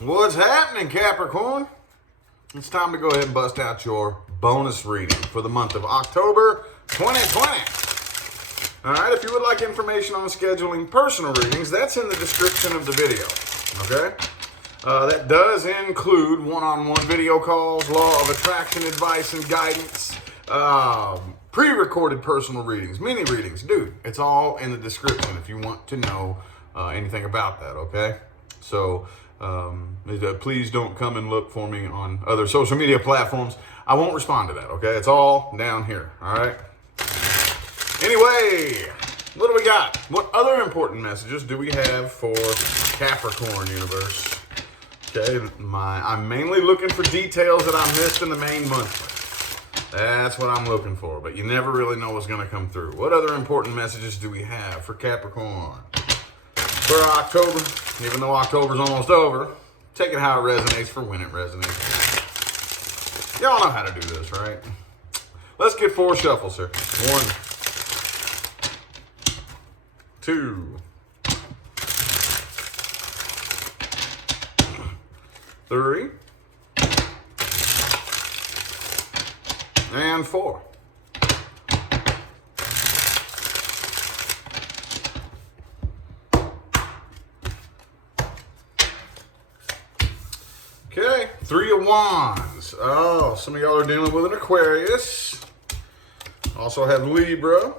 What's happening, Capricorn? It's time to go ahead and bust out your bonus reading for the month of October 2020. All right, if you would like information on scheduling personal readings, that's in the description of the video, okay? That does include one-on-one video calls, law of attraction advice and guidance, pre-recorded personal readings, mini readings. Dude, it's all in the description if you want to know anything about that, okay? So please don't come and look for me on other social media platforms. I won't respond to that, okay? It's all down here, all right? Anyway, what do we got? What other important messages do we have for Capricorn universe? Okay, I'm mainly looking for details that I missed in the main monthly. That's what I'm looking for, but you never really know what's going to come through. What other important messages do we have for Capricorn? For October, even though October's almost over, take it how it resonates for when it resonates. Y'all know how to do this, right? Let's get 4 shuffles here. 1, 2, 3, and 4. Okay, 3 of Wands. Oh, some of y'all are dealing with an Aquarius. Also have Libra.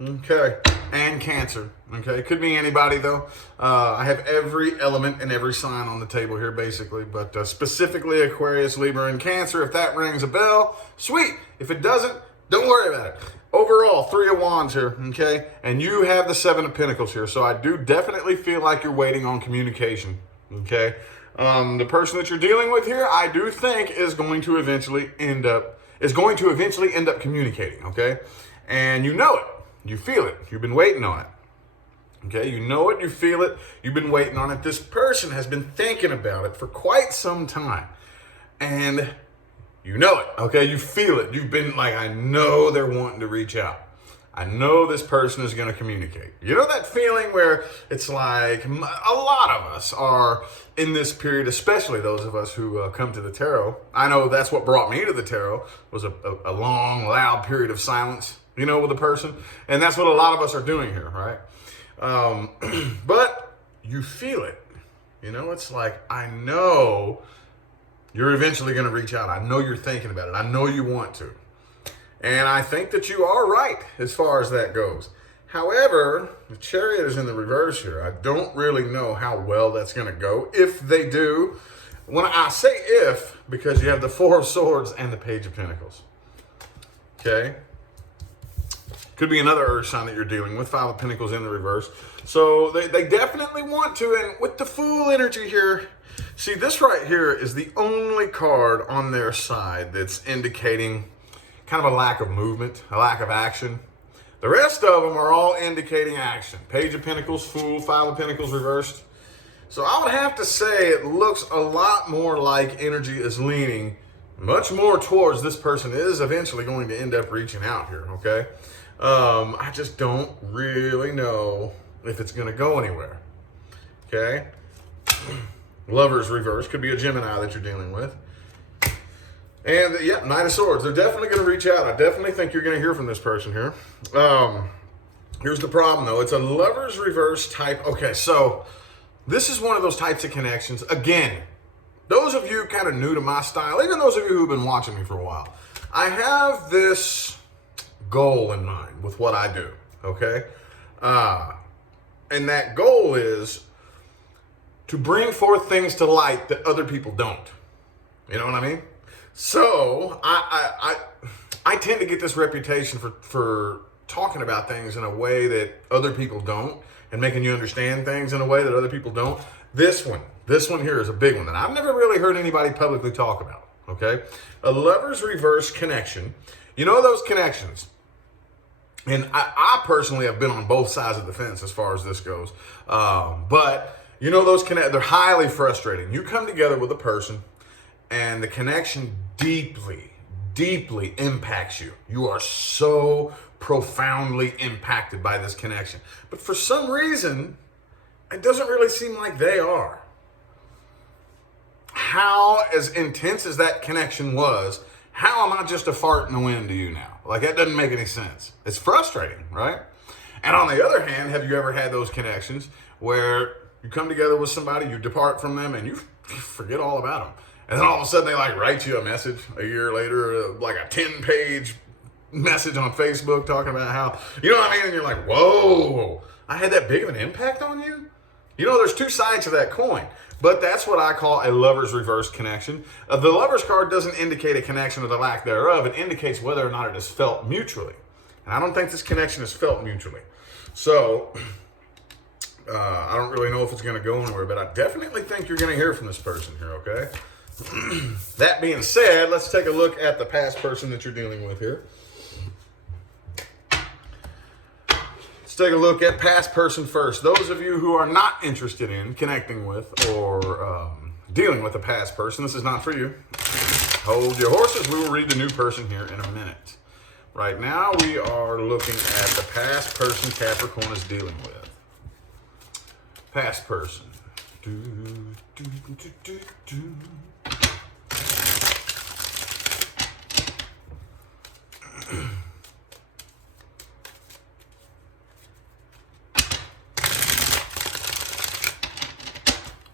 Okay, and Cancer. Okay, could be anybody though. I have every element and every sign on the table here basically, but specifically Aquarius, Libra, and Cancer. If that rings a bell, sweet. If it doesn't, don't worry about it. Overall, 3 of Wands here, okay? And you have the 7 of Pentacles here, so I do definitely feel like you're waiting on communication, okay? The person that you're dealing with here, I do think is going to eventually end up communicating, okay? And you know it. You feel it. You've been waiting on it. Okay, you know it, you feel it, you've been waiting on it. This person has been thinking about it for quite some time. And you know it, okay? You feel it. You've been like, I know they're wanting to reach out. I know this person is going to communicate. You know that feeling where it's like a lot of us are in this period, especially those of us who come to the tarot. I know that's what brought me to the tarot, was a long, loud period of silence, you know, with a person. And that's what a lot of us are doing here, right? But you feel it. You know, it's like, I know you're eventually going to reach out. I know you're thinking about it. I know you want to. And I think that you are right as far as that goes. However, the Chariot is in the reverse here. I don't really know how well that's going to go. If they do, when I say if, because you have the 4 of Swords and the Page of Pentacles. Okay? Could be another earth sign that you're dealing with, 5 of Pentacles in the reverse. So they definitely want to, and with the Fool energy here, see this right here is the only card on their side that's indicating kind of a lack of movement, a lack of action. The rest of them are all indicating action. Page of Pentacles, Fool, 5 of Pentacles reversed. So I would have to say it looks a lot more like energy is leaning much more towards this person is eventually going to end up reaching out here, okay? I just don't really know if it's going to go anywhere, okay? Lovers reverse, could be a Gemini that you're dealing with. And yeah, Knight of Swords, they're definitely going to reach out. I definitely think you're going to hear from this person here. Here's the problem though, it's a Lovers reverse type. Okay, so this is one of those types of connections. Again, those of you kind of new to my style, even those of you who've been watching me for a while, I have this goal in mind with what I do, okay? And that goal is to bring forth things to light that other people don't. You know what I mean? So I tend to get this reputation for talking about things in a way that other people don't, and making you understand things in a way that other people don't. This one here is a big one that I've never really heard anybody publicly talk about, okay? A Lovers reverse connection. You know those connections. And I personally have been on both sides of the fence as far as this goes. But you know those they're highly frustrating. You come together with a person and the connection deeply, deeply impacts you. You are so profoundly impacted by this connection. But for some reason, it doesn't really seem like they are. how, as intense as that connection was, how am I just a fart in the wind to you now? Like, that doesn't make any sense. It's frustrating, right? And on the other hand, have you ever had those connections where you come together with somebody, you depart from them, and you forget all about them? And then all of a sudden they like write you a message a year later, like a 10-page message on Facebook talking about how, you know what I mean? And you're like, whoa, I had that big of an impact on you? You know, there's two sides to that coin. But that's what I call a lover's reverse connection. The lover's card doesn't indicate a connection or the lack thereof. It indicates whether or not it is felt mutually. And I don't think this connection is felt mutually. So, I don't really know if it's going to go anywhere, but I definitely think you're going to hear from this person here, okay? That being said, let's take a look at the past person that you're dealing with here. Let's take a look at past person first. Those of you who are not interested in connecting with or dealing with a past person, this is not for you. Hold your horses. We will read the new person here in a minute. Right now, we are looking at the past person Capricorn is dealing with. Past person.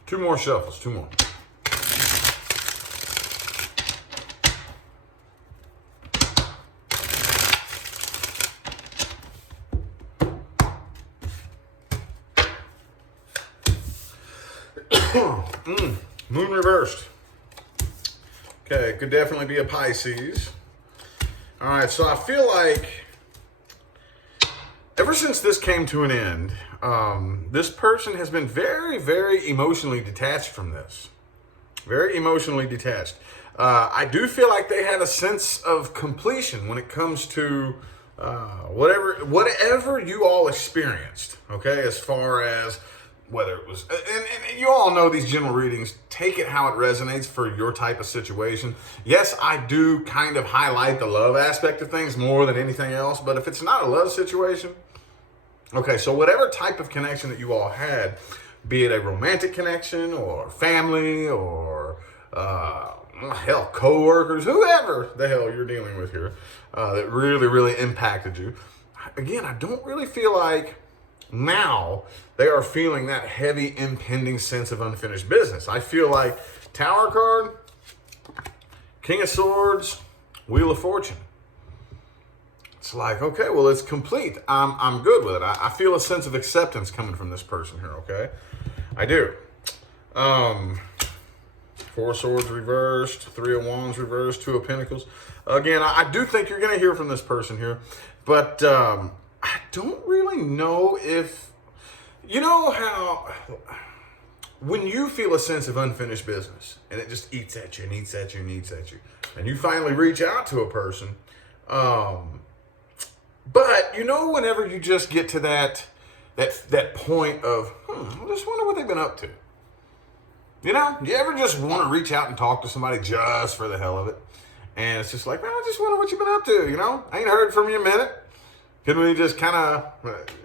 Two more shuffles, two more. Moon reversed. Okay, could definitely be a Pisces. All right, so I feel like ever since this came to an end, this person has been very, very emotionally detached from this. Very emotionally detached. I do feel like they had a sense of completion when it comes to whatever you all experienced, okay, as far as whether it was, and you all know these general readings, take it how it resonates for your type of situation. Yes, I do kind of highlight the love aspect of things more than anything else, but if it's not a love situation, okay, so whatever type of connection that you all had, be it a romantic connection or family or, hell, co-workers, whoever the hell you're dealing with here, that really, really impacted you. Again, I don't really feel like now they are feeling that heavy impending sense of unfinished business. I feel like Tower card, King of Swords, Wheel of Fortune. It's like, okay, well, it's complete. I'm good with it. I feel a sense of acceptance coming from this person here, okay? I do. Four of Swords reversed, Three of Wands reversed, Two of Pentacles. Again, I do think you're going to hear from this person here, but I don't really know if, you know how when you feel a sense of unfinished business and it just eats at you and eats at you and eats at you, and you finally reach out to a person, but you know, whenever you just get to that point of, I just wonder what they've been up to. You know, you ever just want to reach out and talk to somebody just for the hell of it? And it's just like, man, I just wonder what you've been up to, you know? I ain't heard from you in a minute. Can we just kind of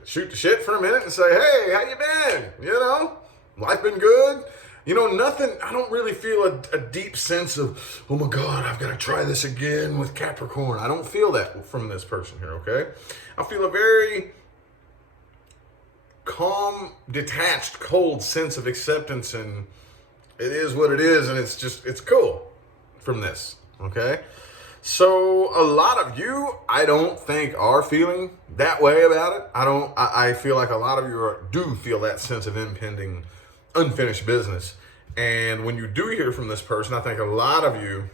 shoot the shit for a minute and say, hey, how you been? You know, life been good? You know, nothing, I don't really feel a deep sense of, oh my God, I've got to try this again with Capricorn. I don't feel that from this person here, okay? I feel a very calm, detached, cold sense of acceptance, and it is what it is, and it's cool from this, okay? So a lot of you, I don't think, are feeling that way about it. I feel like a lot of you do feel that sense of impending unfinished business. And when you do hear from this person, I think a lot of you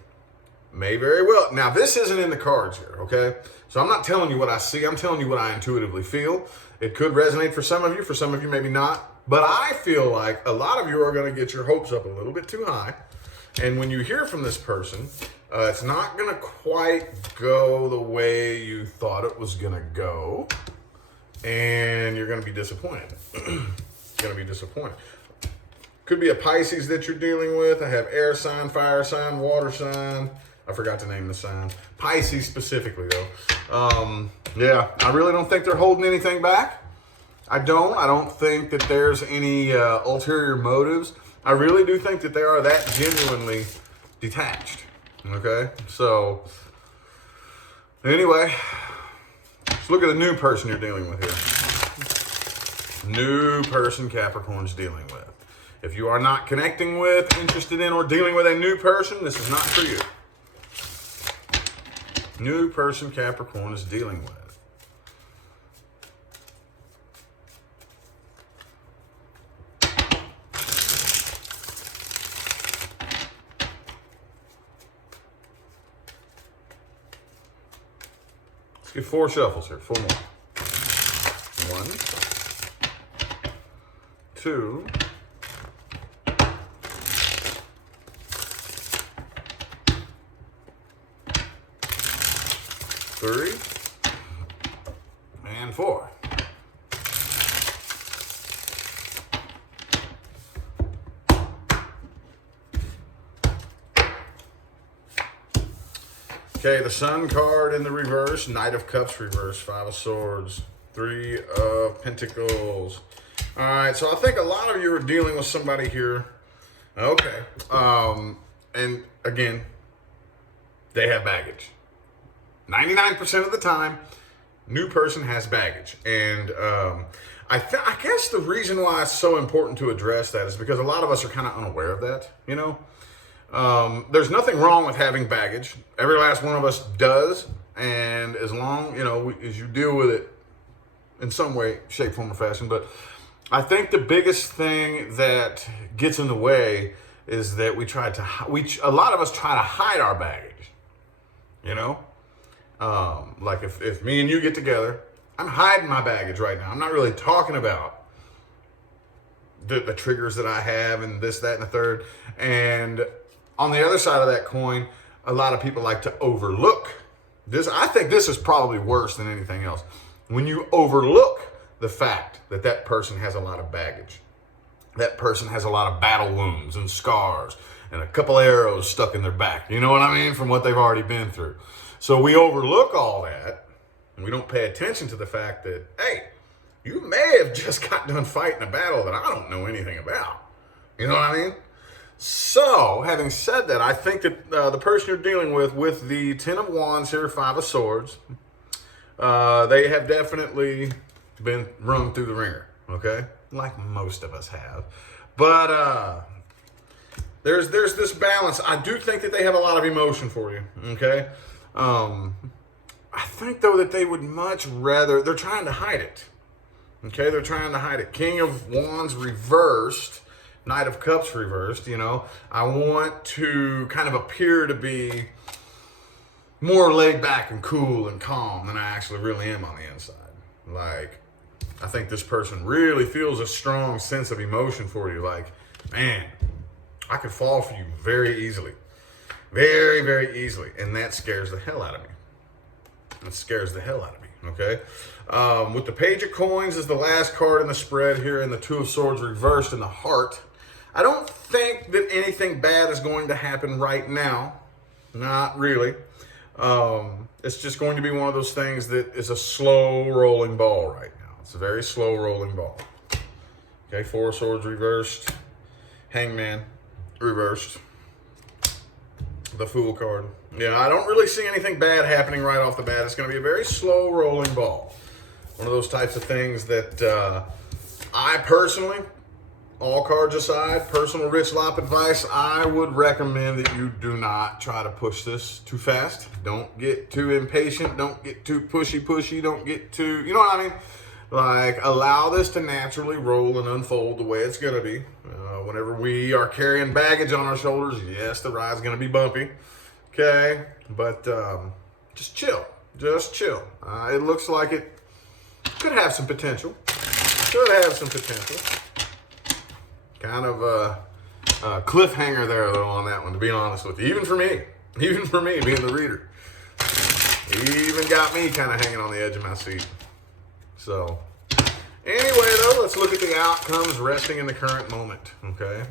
may very well. Now, this isn't in the cards here, okay? So I'm not telling you what I see. I'm telling you what I intuitively feel. It could resonate for some of you maybe not. But I feel like a lot of you are going to get your hopes up a little bit too high. And when you hear from this person, it's not going to quite go the way you thought it was going to go. And you're going to be disappointed. Going to be disappointed. Could be a Pisces that you're dealing with. I have air sign, fire sign, water sign. I forgot to name the sign. Pisces specifically, though. Yeah, I really don't think they're holding anything back. I don't think that there's any ulterior motives. I really do think that they are that genuinely detached. Okay? So, anyway, let's look at the new person you're dealing with here. New person Capricorn's dealing with. If you are not connecting with, interested in, or dealing with a new person, this is not for you. New person Capricorn is dealing with. Let's get 4 shuffles here. 4 more. 1, 2, 3, and 4. Okay, the Sun card in the reverse, Knight of Cups reverse, 5 of Swords, 3 of Pentacles. All right, so I think a lot of you are dealing with somebody here. Okay, and again, they have baggage. 99% of the time, new person has baggage. And I guess the reason why it's so important to address that is because a lot of us are kind of unaware of that, you know? There's nothing wrong with having baggage. Every last one of us does. And as long, you know, as you deal with it in some way, shape, form, or fashion. But I think the biggest thing that gets in the way is that a lot of us try to hide our baggage, you know? Like if me and you get together, I'm hiding my baggage right now. I'm not really talking about the triggers that I have and this, that, and the third. And on the other side of that coin, a lot of people like to overlook this. I think this is probably worse than anything else. When you overlook the fact that that person has a lot of baggage, that person has a lot of battle wounds and scars and a couple arrows stuck in their back. You know what I mean? From what they've already been through. So we overlook all that, and we don't pay attention to the fact that, hey, you may have just got done fighting a battle that I don't know anything about. You know what I mean? So, having said that, I think that the person you're dealing with the 10 of Wands here, 5 of Swords, they have definitely been run through the ringer, okay? Like most of us have. But there's this balance. I do think that they have a lot of emotion for you, okay? I think, though, that they would much rather, they're trying to hide it. Okay, they're trying to hide it. King of Wands reversed, Knight of Cups reversed, you know. I want to kind of appear to be more laid back and cool and calm than I actually really am on the inside. Like, I think this person really feels a strong sense of emotion for you. Like, man, I could fall for you very easily. Very, very easily. And that scares the hell out of me. That scares the hell out of me, okay? With the Page of Coins is the last card in the spread here, and the 2 of Swords reversed in the heart. I don't think that anything bad is going to happen right now. Not really. It's just going to be one of those things that is a slow rolling ball right now. It's a very slow rolling ball. Okay, 4 of Swords reversed. Hangman reversed. The Fool card. Yeah, I don't really see anything bad happening right off the bat. It's going to be a very slow rolling ball. One of those types of things that I personally, all cards aside, personal Rich Lop advice, I would recommend that you do not try to push this too fast. Don't get too impatient. Don't get too pushy. Don't get too, you know what I mean? Like, allow this to naturally roll and unfold the way it's going to be. Whenever we are carrying baggage on our shoulders, yes, the ride's going to be bumpy. Okay? But just chill. Just chill. It looks like it could have some potential. Could have some potential. Kind of a cliffhanger there, though, on that one, to be honest with you. Even for me. Even for me, being the reader. Even got me kind of hanging on the edge of my seat. So, anyway, though, let's look at the outcomes resting in the current moment, okay?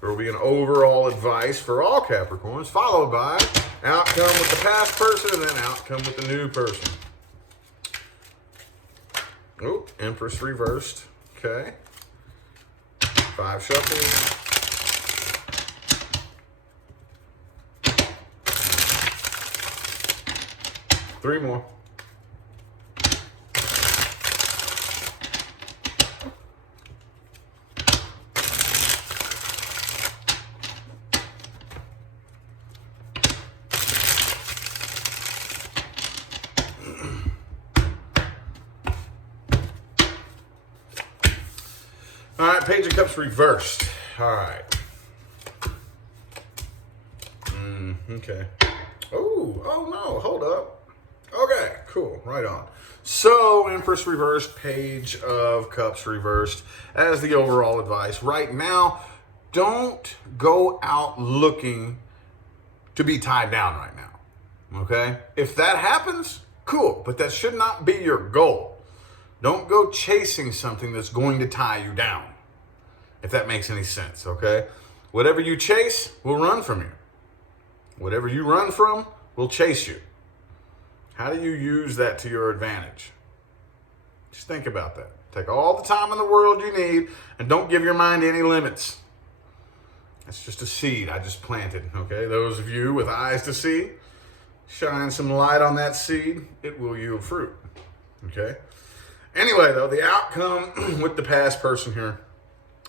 There will be an overall advice for all Capricorns, followed by outcome with the past person and then outcome with the new person. Oh, Empress reversed, okay. 5 shuffles. 3 more. All right, Page of Cups reversed. All right. Okay. Oh no, hold up. Okay, cool, right on. So, Empress reversed, Page of Cups reversed as the overall advice. Right now, don't go out looking to be tied down right now, okay? If that happens, cool, but that should not be your goal. Don't go chasing something that's going to tie you down, if that makes any sense, okay? Whatever you chase will run from you. Whatever you run from will chase you. How do you use that to your advantage? Just think about that. Take all the time in the world you need and don't give your mind any limits. That's just a seed I just planted, okay? Those of you with eyes to see, shine some light on that seed, it will yield fruit, okay? Anyway, though, the outcome with the past person here,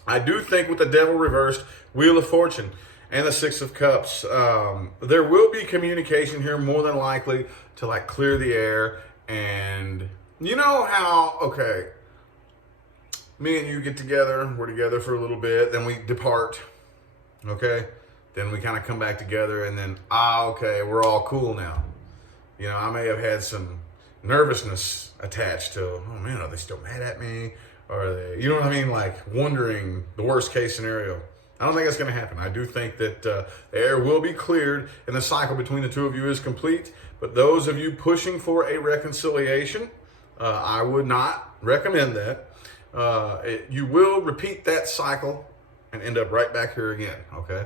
I do think with the Devil reversed, Wheel of Fortune, and the Six of Cups, there will be communication here more than likely to like clear the air. And you know how, okay, me and you get together, we're together for a little bit, then we depart, okay? Then we kind of come back together and then, okay, we're all cool now. You know, I may have had some nervousness attached to, oh man, are they still mad at me? Or are they, you know what I mean? Like wondering the worst case scenario. I don't think that's going to happen. I do think that the air will be cleared and the cycle between the two of you is complete. But those of you pushing for a reconciliation, I would not recommend that. You will repeat that cycle and end up right back here again, okay?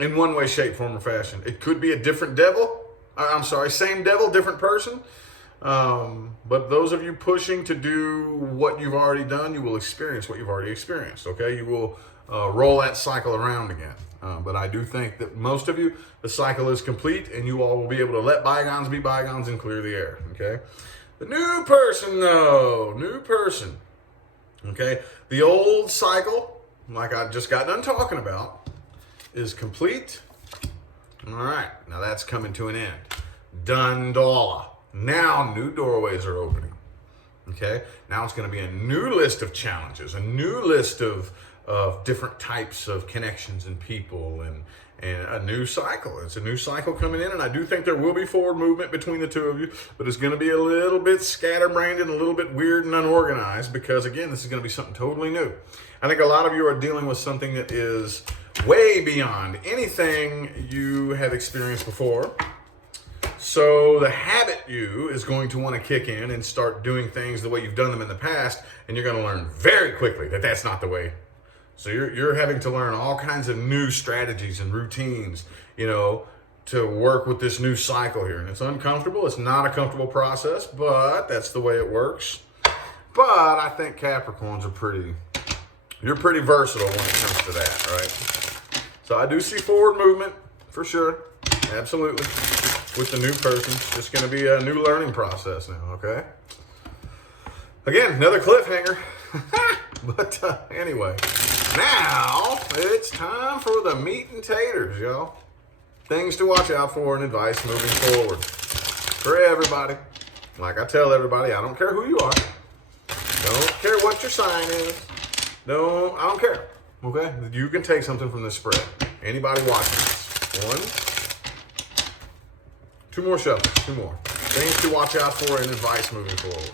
In one way, shape, form, or fashion. It could be a different devil. I'm sorry, same devil, different person. But those of you pushing to do what you've already done, you will experience what you've already experienced, okay? You will roll that cycle around again. But I do think that most of you, the cycle is complete and you all will be able to let bygones be bygones and clear the air, okay? The new person, though, new person, okay? The old cycle, like I just got done talking about, is complete. All right, now that's coming to an end. Dundala. Now new doorways are opening, okay? Now it's going to be a new list of challenges, a new list of different types of connections and people and a new cycle. It's a new cycle coming in, and I do think there will be forward movement between the two of you, but it's going to be a little bit scatterbrained and a little bit weird and unorganized because, again, this is going to be something totally new. I think a lot of you are dealing with something that is way beyond anything you have experienced before. So the habit you is going to want to kick in and start doing things the way you've done them in the past, and you're going to learn very quickly that that's not the way. So you're having to learn all kinds of new strategies and routines, you know, to work with this new cycle here. And it's uncomfortable. It's not a comfortable process, but that's the way it works. But I think Capricorns you're pretty versatile when it comes to that, right? So I do see forward movement for sure. Absolutely. With the new person. It's going to be a new learning process now, okay? Again, another cliffhanger. But anyway, now it's time for the meat and taters, y'all. Things to watch out for and advice moving forward. For everybody. Like I tell everybody, I don't care who you are. Don't care what your sign is. I don't care. Okay? You can take something from this spread. Anybody watching this. 1, 2 more shuffles. 2 more. Things to watch out for and advice moving forward.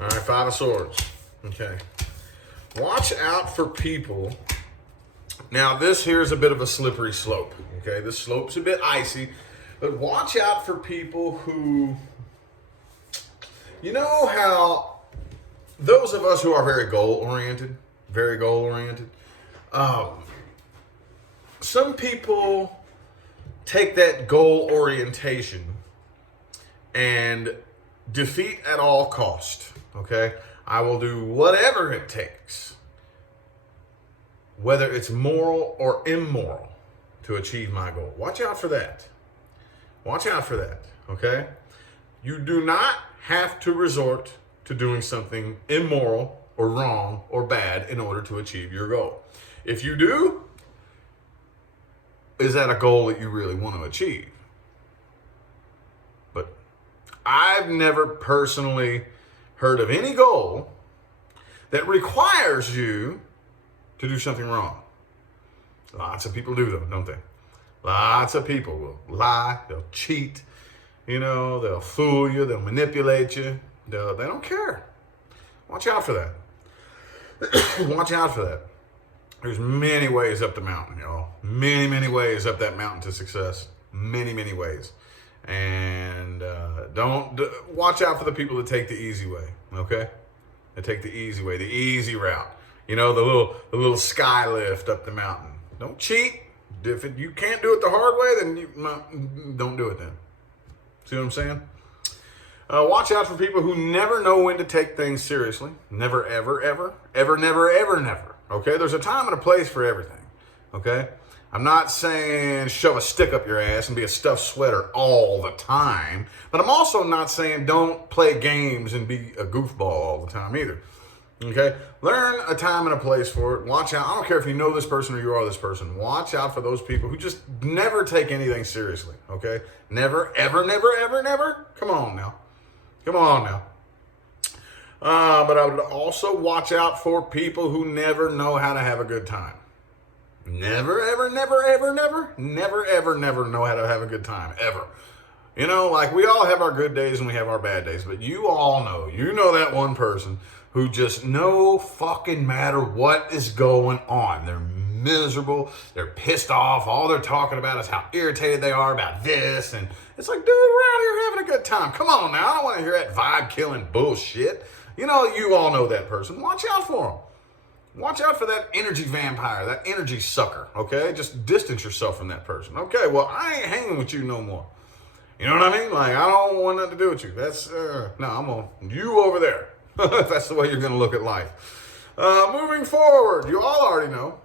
All right, 5 of Swords. Okay. Watch out for people. Now, this here is a bit of a slippery slope. Okay, this slope's a bit icy. But watch out for people who, you know how those of us who are very goal-oriented, some people take that goal orientation and defeat at all cost. okay? I will do whatever it takes, whether it's moral or immoral, to achieve my goal. Watch out for that. Watch out for that, okay? You do not have to resort to doing something immoral or wrong or bad in order to achieve your goal. If you do, is that a goal that you really want to achieve? But I've never personally heard of any goal that requires you to do something wrong. Lots of people do though, don't they? Lots of people will lie, they'll cheat, they'll fool you, they'll manipulate you. They don't care. Watch out for that. Watch out for that. There's many ways up the mountain, y'all. Many, many ways up that mountain to success. Many, many ways. And watch out for the people that take the easy way, okay? They take the easy way, the easy route. The little sky lift up the mountain. Don't cheat. If you can't do it the hard way, then don't do it then. See what I'm saying? Watch out for people who never know when to take things seriously. Never, ever, ever. Ever, never, ever, never. Okay? There's a time and a place for everything. Okay? I'm not saying shove a stick up your ass and be a stuffed sweater all the time. But I'm also not saying don't play games and be a goofball all the time either. Okay? Learn a time and a place for it. Watch out. I don't care if you know this person or you are this person. Watch out for those people who just never take anything seriously. Okay? Never, ever, never, ever, never. Come on now. Come on now. But I would also watch out for people who never know how to have a good time. Never, ever, never, ever, never, never, ever, never know how to have a good time, ever. Like we all have our good days and we have our bad days, but you all know, that one person who just no fucking matter what is going on. They're miserable. They're pissed off. All they're talking about is how irritated they are about this. And it's like, dude, we're out here having a good time. Come on now. I don't want to hear that vibe-killing bullshit. You all know that person. Watch out for them. Watch out for that energy vampire, that energy sucker, okay? Just distance yourself from that person. Okay, well, I ain't hanging with you no more. You know what I mean? Like, I don't want nothing to do with you. That's, I'm on you over there. If that's the way you're going to look at life. Moving forward, you all already know.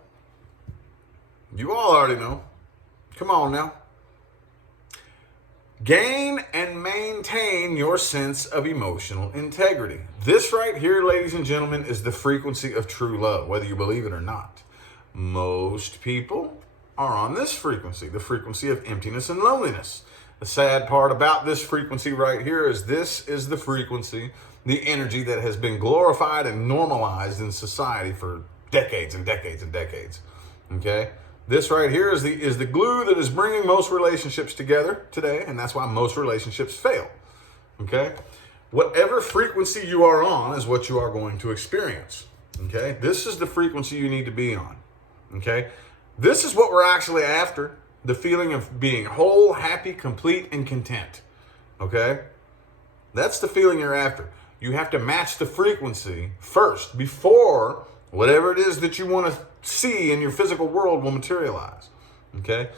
Come on now. Gain and maintain your sense of emotional integrity. This right here, ladies and gentlemen, is the frequency of true love, whether you believe it or not. Most people are on this frequency, the frequency of emptiness and loneliness. The sad part about this frequency right here is this is the frequency, the energy that has been glorified and normalized in society for decades and decades and decades. Okay? This right here is the glue that is bringing most relationships together today, and that's why most relationships fail. Okay? Whatever frequency you are on is what you are going to experience. Okay? This is the frequency you need to be on. Okay? This is what we're actually after, the feeling of being whole, happy, complete, and content. Okay? That's the feeling you're after. You have to match the frequency first before whatever it is that you want to see in your physical world will materialize. Okay?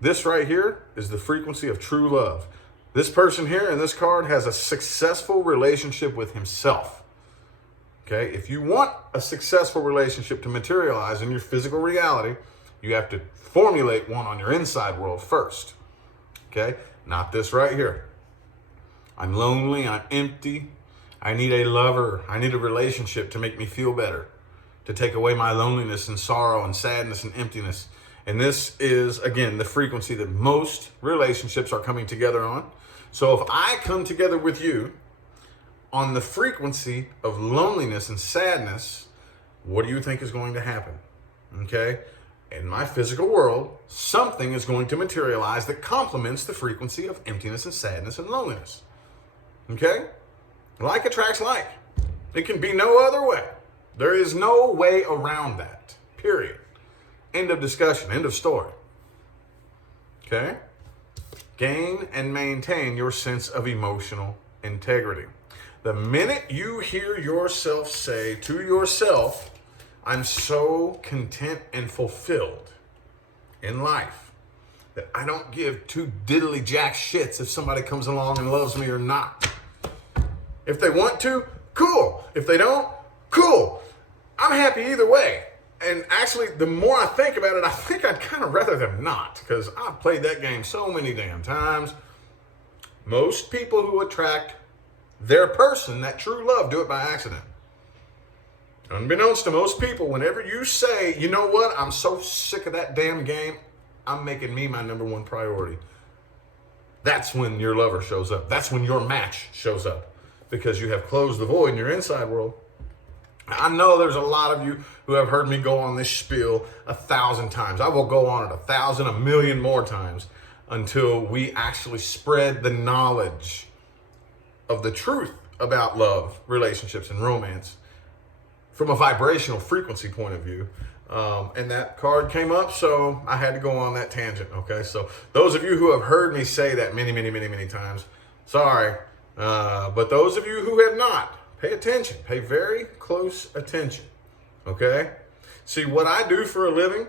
This right here is the frequency of true love. This person here in this card has a successful relationship with himself. Okay? If you want a successful relationship to materialize in your physical reality, you have to formulate one on your inside world first. Okay? Not this right here. I'm lonely, I'm empty. I need a lover. I need a relationship to make me feel better, to take away my loneliness and sorrow and sadness and emptiness. And this is, again, the frequency that most relationships are coming together on. So if I come together with you on the frequency of loneliness and sadness, what do you think is going to happen? Okay? In my physical world, something is going to materialize that complements the frequency of emptiness and sadness and loneliness. Okay? Like attracts like. It can be no other way. There is no way around that. Period. End of discussion. End of story. Okay? Gain and maintain your sense of emotional integrity. The minute you hear yourself say to yourself, I'm so content and fulfilled in life that I don't give two diddly jack shits if somebody comes along and loves me or not. If they want to, cool. If they don't, cool. I'm happy either way. And actually, the more I think about it, I think I'd kind of rather them not, because I've played that game so many damn times. Most people who attract their person, that true love, do it by accident. Unbeknownst to most people, whenever you say, you know what, I'm so sick of that damn game, I'm making me my number one priority. That's when your lover shows up. That's when your match shows up, because you have closed the void in your inside world. I know there's a lot of you who have heard me go on this spiel 1,000 times. I will go on it 1,000, 1,000,000 more times until we actually spread the knowledge of the truth about love, relationships, and romance from a vibrational frequency point of view. And that card came up, so I had to go on that tangent, okay? So those of you who have heard me say that many, many, many, many times, sorry. But those of you who have not, pay attention. Pay very close attention, okay? See, what I do for a living,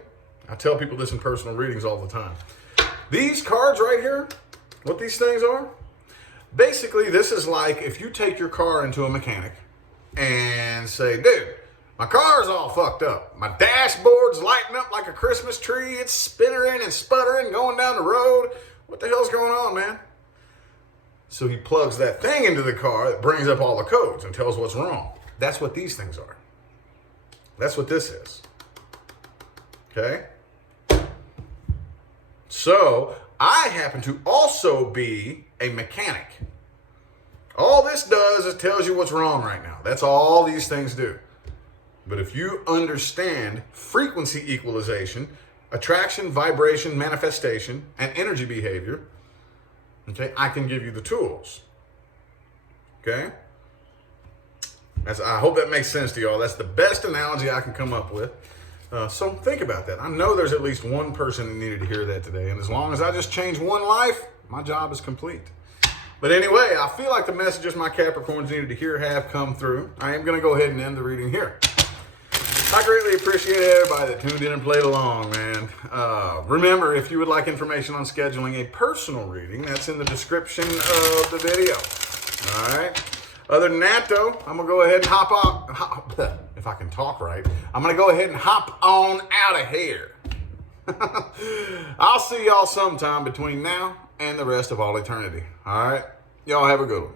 I tell people this in personal readings all the time. These cards right here, what these things are, basically this is like if you take your car into a mechanic and say, dude, my car's all fucked up. My dashboard's lighting up like a Christmas tree. It's spittering and sputtering going down the road. What the hell's going on, man? So he plugs that thing into the car that brings up all the codes and tells what's wrong. That's what these things are. That's what this is. Okay? So I happen to also be a mechanic. All this does is tells you what's wrong right now. That's all these things do. But if you understand frequency equalization, attraction, vibration, manifestation, and energy behavior, okay, I can give you the tools. Okay? I hope that makes sense to y'all. That's the best analogy I can come up with. So think about that. I know there's at least one person who needed to hear that today. And as long as I just change one life, my job is complete. But anyway, I feel like the messages my Capricorns needed to hear have come through. I am going to go ahead and end the reading here. I greatly appreciate everybody that tuned in and played along, man. Remember, if you would like information on scheduling a personal reading, that's in the description of the video. All right. Other than that, though, I'm going to go ahead and hop on. If I can talk right, I'm going to go ahead and hop on out of here. I'll see y'all sometime between now and the rest of all eternity. All right. Y'all have a good one.